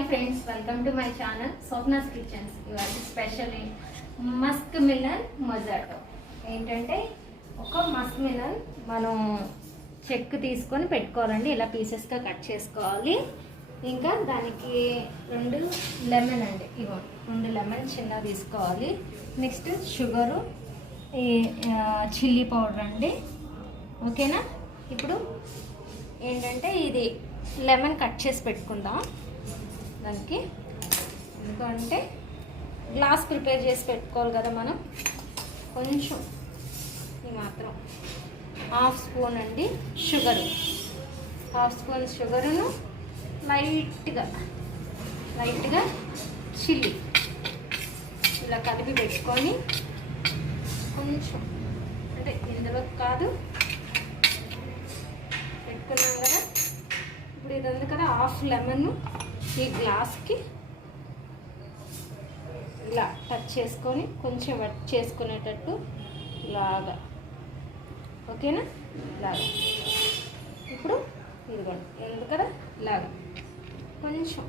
Hi friends, welcome to my channel Swapna's kitchens. ఇవాళ special Musk melon మొజాటో. ఏంటంటే ఒక Musk melon మనం చెక్ తీసుకొని పెట్టుకోవాలండి. ఇలా పీసెస్గా కట్ చేసుకోవాలి. ఇంకా దానికి 2 లెమన్ అండి, ఇగో 2 లెమన్ చిన్న తీసుకోవాలి. నెక్స్ట్ షుగరు, ఈ చిల్లీ పౌడర్ అండి. ఓకేనా? ఇప్పుడు ఏంటంటే ఇది లెమన్ కట్ చేసి పెట్టుకుందాం. దానికి ఎందుకంటే గ్లాస్ ప్రిపేర్ చేసి పెట్టుకోవాలి కదా మనం. కొంచెం ఈ మాత్రం హాఫ్ స్పూన్ అండి షుగరు, హాఫ్ స్పూన్ షుగరును, లైట్గా చిల్లీ ఇలా కలిపి పెట్టుకొని కొంచెం అంటే ఇందులో కాదు పెట్టుకున్నాం కదా. ఇప్పుడు ఇది ఉంది కదా, హాఫ్ లెమన్ ఈ గ్లాస్కి ఇలా టచ్ చేసుకొని కొంచెం వెట్ చేసుకునేటట్టు ఇలాగా. ఓకేనా? ఇలాగా. ఇప్పుడు ఇదిగోండి, ఎందుకు కదా ఇలాగా కొంచెం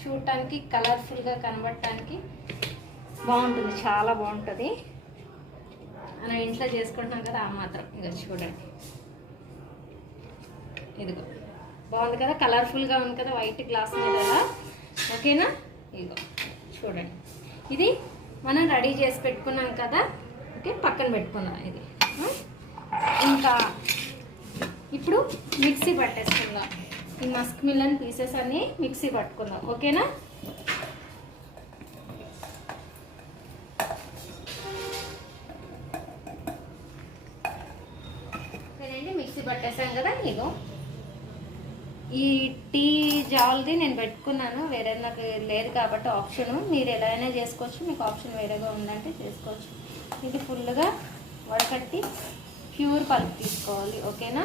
చూడటానికి కలర్ఫుల్గా కనబడటానికి బాగుంటుంది, చాలా బాగుంటుంది. మనం ఇంట్లో చేసుకుంటున్నాం కదా, ఆ మాత్రం ఇక చూడండి. ఇదిగో బాగుంది కదా, కలర్ఫుల్గా ఉంది కదా వైట్ గ్లాస్ మీద. ఓకేనా? ఇదిగో చూడండి, ఇది మనం రెడీ చేసి పెట్టుకున్నాం కదా. ఓకే, పక్కన పెట్టుకుందాం ఇది. ఇంకా ఇప్పుడు మిక్సీ పట్టేసుకుందాం. ఈ మస్క్ మిలన్ పీసెస్ అన్నీ మిక్సీ పట్టుకుందాం. ఓకేనా? మిక్సీ పట్టేసాం కదా. ఇగో ఈ టీ జాల్ది నేను పెట్టుకున్నాను, వేరే నాకు లేదు కాబట్టి ఆప్షన్. మీరు ఎలా అయినా చేసుకోవచ్చు, మీకు ఆప్షన్ వేరేగా ఉందంటే చేసుకోవచ్చు. ఇది ఫుల్గా వడకట్టి ప్యూర్ పల్ప్ తీసుకోవాలి. ఓకేనా?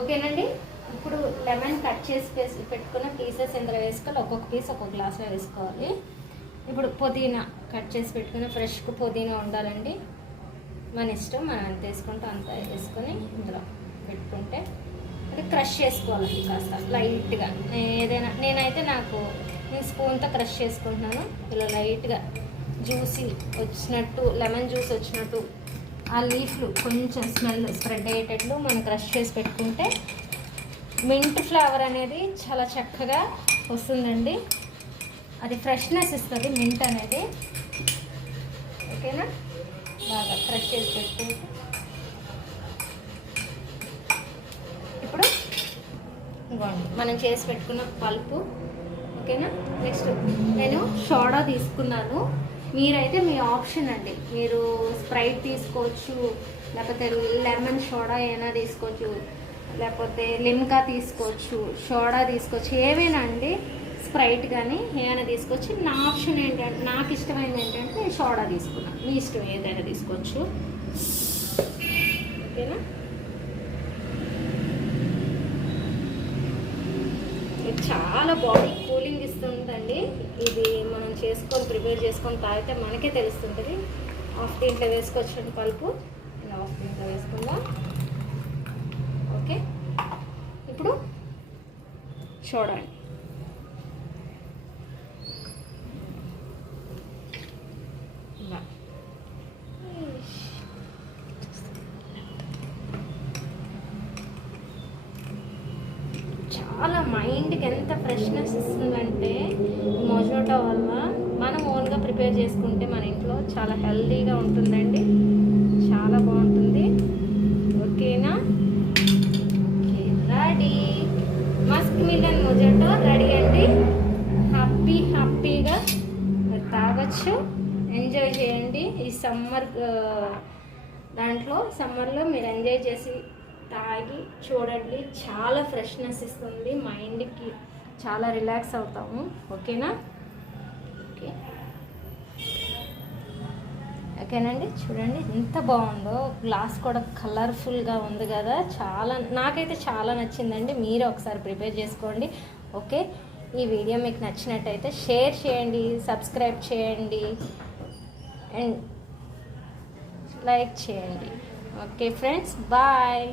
ఓకేనండి. ఇప్పుడు లెమన్ కట్ చేసి పెట్టుకున్న పీసెస్ ఇందులో వేసుకోవాలి. ఒక్కొక్క పీస్ ఒక్కొక్క గ్లాస్లో వేసుకోవాలి. ఇప్పుడు పుదీనా కట్ చేసి పెట్టుకున్న ఫ్రెష్ పుదీనా ఉండాలండి. మన ఇష్టం, మనం ఎంత వేసుకుంటే అంత వేసుకొని ఇందులో పెట్టుకుంటే అంటే క్రష్ చేసుకోవాలండి కాస్త లైట్గా. ఏదైనా నేనైతే నేను స్పూన్తో క్రష్ చేసుకుంటున్నాను. ఇలా లైట్గా జ్యూసీ వచ్చినట్టు, లెమన్ జ్యూస్ వచ్చినట్టు, ఆ లీఫ్లు కొంచెం స్మెల్ స్ప్రెడ్ అయ్యేటట్లు మనం క్రష్ చేసి పెట్టుకుంటే మింట్ ఫ్లేవర్ అనేది చాలా చక్కగా వస్తుందండి. అది ఫ్రెష్నెస్ ఇస్తుంది మింట్ అనేది. ఓకేనా? బాగా క్రష్ చేసి పెట్టుకుంటే ఇప్పుడు ఇవ్వండి మనం చేసి పెట్టుకున్న పల్పు. ఓకేనా? నెక్స్ట్ నేను సోడా తీసుకున్నాను. మీరైతే మీ ఆప్షన్ అండి, మీరు స్ప్రైట్ తీసుకోవచ్చు, లేకపోతే లెమన్ సోడా అయినా తీసుకోవచ్చు, లేకపోతే లిమ్కా తీసుకోవచ్చు, సోడా తీసుకోవచ్చు, ఏవైనా అండి, స్ప్రైట్ కానీ ఏమైనా తీసుకోవచ్చు. నా ఆప్షన్ ఏంటంటే, నాకు ఇష్టమైనది ఏంటంటే సోడా తీసుకున్నాను. మీ ఇష్టం ఏదైనా తీసుకోవచ్చు. ఓకేనా? చాలా బాడీ కూలింగ్ ఇస్తుందండి. ఇది మనం ప్రిపేర్ చేసుకొని తాగితే మనకే తెలుస్తుంటుంది. హాఫ్ దీంట్లో వేసుకోవచ్చు పల్పు. ఇలా హాఫ్ దీంట్లో వేసుకుందాం. ఓకే, ఇప్పుడు చూడండి. చాలా మైండ్కి ఎంత ఫ్రెష్నెస్ ఇస్తుందంటే మొజాటో వల్ల. మనం ఓన్గా ప్రిపేర్ చేసుకుంటే మన ఇంట్లో చాలా హెల్తీగా ఉంటుందండి, చాలా బాగుంటుంది. ఓకేనా? Okay, ready. Musk melon mojito ready అండి. హ్యాపీగా తాగొచ్చు, ఎంజాయ్ చేయండి. ఈ సమ్మర్లో మీరు ఎంజాయ్ చేసి తాగి చూడండి. చాలా ఫ్రెష్నెస్ ఇస్తుంది, మైండ్కి చాలా రిలాక్స్ అవుతాము. ఓకేనా? ఓకేనండి, చూడండి ఎంత బాగుందో. గ్లాస్ కూడా కలర్ఫుల్గా ఉంది కదా, నాకైతే చాలా నచ్చిందండి. మీరు ఒకసారి ప్రిపేర్ చేసుకోండి. ఓకే, ఈ వీడియో మీకు నచ్చినట్టయితే షేర్ చేయండి, సబ్స్క్రైబ్ చేయండి అండ్ లైక్ చేయండి. Okay friends, bye.